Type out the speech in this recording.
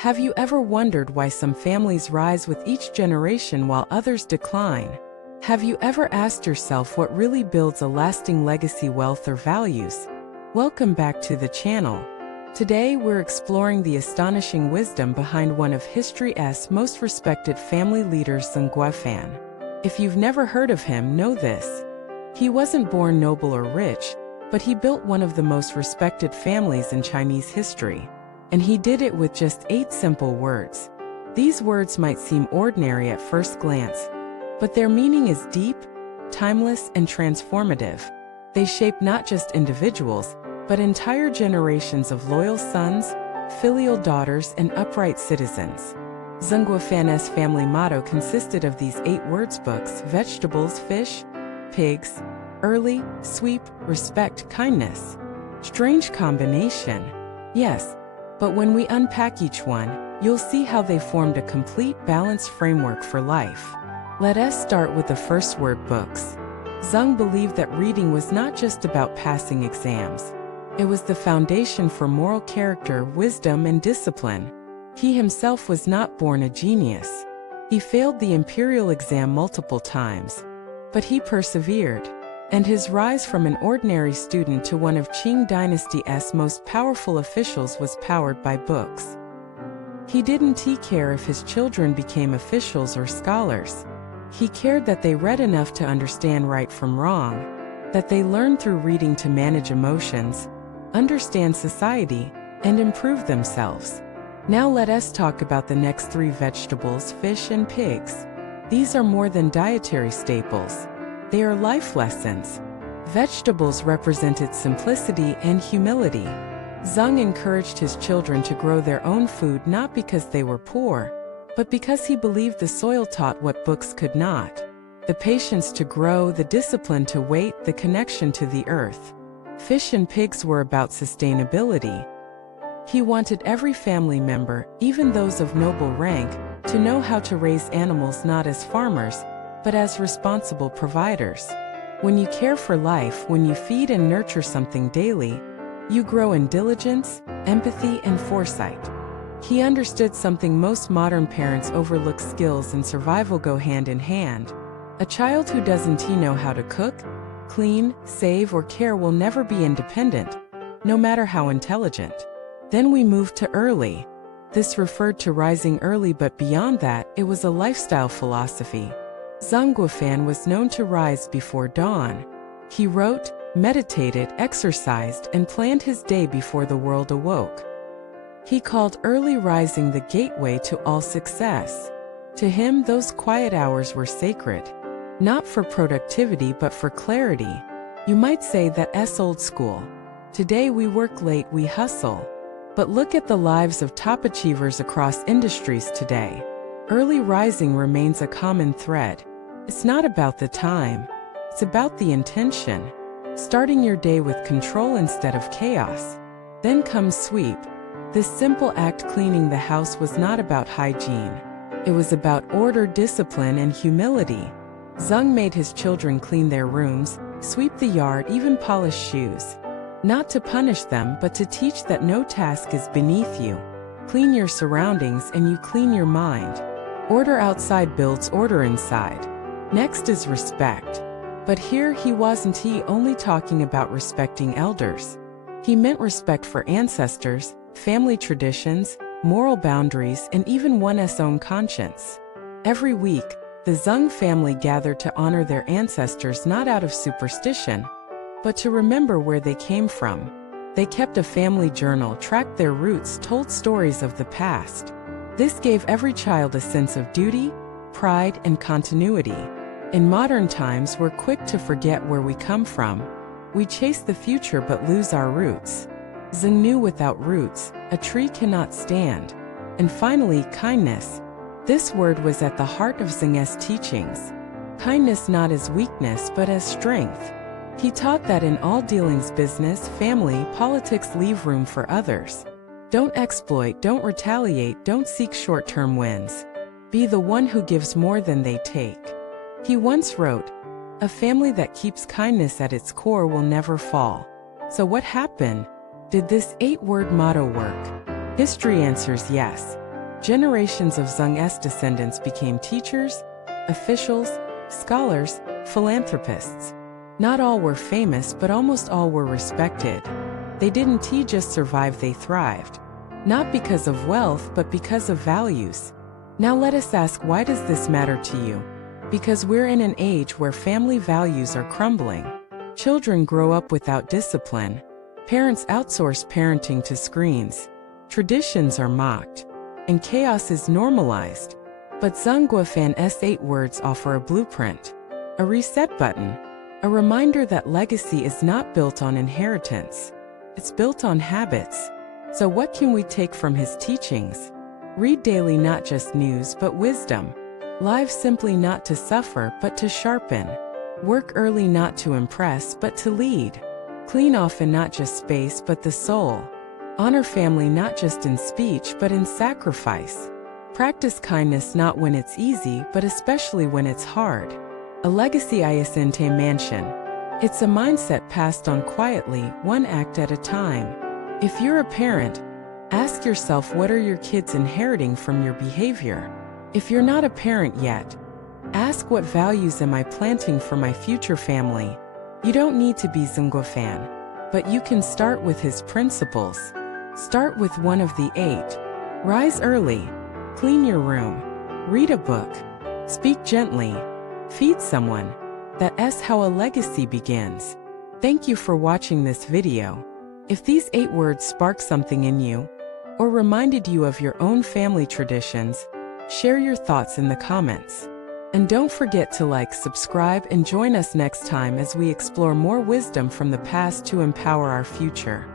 Have you ever wondered why some families rise with each generation while others decline? Have you ever asked yourself what really builds a lasting legacy, wealth, or values? Welcome back to the channel. Today we're exploring the astonishing wisdom behind one of history's most respected family leaders, Zeng Guofan. If you've never heard of him, know this. He wasn't born noble or rich, but he built one of the most respected families in Chinese history. And he did it with just 8 simple words. These words might seem ordinary at first glance, but their meaning is deep, timeless, and transformative. They shape not just individuals, but entire generations of loyal sons, filial daughters, and upright citizens. Zeng Guofan's family motto consisted of these 8 words: books, vegetables, fish, pigs, early, sweep, respect, kindness. Strange combination. Yes, but when we unpack each one, you'll see how they formed a complete, balanced framework for life. Let us start with the first word: books. Zeng believed that reading was not just about passing exams. It was the foundation for moral character, wisdom, and discipline. He himself was not born a genius. He failed the imperial exam multiple times. But he persevered. And his rise from an ordinary student to one of Qing dynasty's most powerful officials was powered by books. He didn't care if his children became officials or scholars. He cared that they read enough to understand right from wrong, that they learned through reading to manage emotions, understand society, and improve themselves. Now let us talk about the next 3: vegetables, fish, and pigs. These are more than dietary staples. They are life lessons. Vegetables represented simplicity and humility. Zeng encouraged his children to grow their own food not because they were poor, but because he believed the soil taught what books could not. The patience to grow, the discipline to wait, the connection to the earth. Fish and pigs were about sustainability. He wanted every family member, even those of noble rank, to know how to raise animals not as farmers, but as responsible providers. When you care for life, when you feed and nurture something daily, you grow in diligence, empathy, and foresight. He understood something most modern parents overlook: skills and survival go hand in hand. A child who doesn't know how to cook, clean, save, or care will never be independent, no matter how intelligent. Then we moved to early. This referred to rising early, but beyond that, it was a lifestyle philosophy. Zeng Guofan was known to rise before dawn. He wrote, meditated, exercised, and planned his day before the world awoke. He called early rising the gateway to all success. To him, those quiet hours were sacred. Not for productivity but for clarity. You might say that's old school. Today we work late, we hustle. But look at the lives of top achievers across industries today. Early rising remains a common thread. It's not about the time. It's about the intention. Starting your day with control instead of chaos. Then comes sweep. This simple act, cleaning the house, was not about hygiene. It was about order, discipline, and humility. Zeng made his children clean their rooms, sweep the yard, even polish shoes. Not to punish them, but to teach that no task is beneath you. Clean your surroundings and you clean your mind. Order outside builds order inside. Next is respect. But here he wasn't only talking about respecting elders. He meant respect for ancestors, family traditions, moral boundaries, and even one's own conscience. Every week, the Zeng family gathered to honor their ancestors not out of superstition, but to remember where they came from. They kept a family journal, tracked their roots, told stories of the past. This gave every child a sense of duty, pride, and continuity. In modern times, we're quick to forget where we come from. We chase the future but lose our roots. Zeng knew without roots, a tree cannot stand. And finally, kindness. This word was at the heart of Zeng's teachings. Kindness not as weakness but as strength. He taught that in all dealings, business, family, politics, leave room for others. Don't exploit, don't retaliate, don't seek short-term wins. Be the one who gives more than they take. He once wrote, a family that keeps kindness at its core will never fall. So what happened? Did this 8-word motto work? History answers yes. Generations of Zeng's descendants became teachers, officials, scholars, philanthropists. Not all were famous, but almost all were respected. They didn't just survive, they thrived. Not because of wealth, but because of values. Now let us ask, why does this matter to you? Because we're in an age where family values are crumbling. Children grow up without discipline. Parents outsource parenting to screens. Traditions are mocked. And chaos is normalized. But Zeng Guofan's 8 words offer a blueprint, a reset button, a reminder that legacy is not built on inheritance. It's built on habits. So what can we take from his teachings? Read daily, not just news but wisdom. Live simply, not to suffer but to sharpen. Work early, not to impress but to lead. Clean often, not just space but the soul. Honor family, not just in speech but in sacrifice. Practice kindness, not when it's easy but especially when it's hard. A legacy isn't a mansion. It's a mindset passed on quietly, one act at a time. If you're a parent, ask yourself, what are your kids inheriting from your behavior? If you're not a parent yet, ask, what values am I planting for my future family? You don't need to be Zeng Guofan, but you can start with his principles. Start with one of the 8. Rise early. Clean your room. Read a book. Speak gently. Feed someone. That's how a legacy begins. Thank you for watching this video. If these 8 words sparked something in you, or reminded you of your own family traditions, share your thoughts in the comments. And don't forget to like, subscribe, and join us next time as we explore more wisdom from the past to empower our future.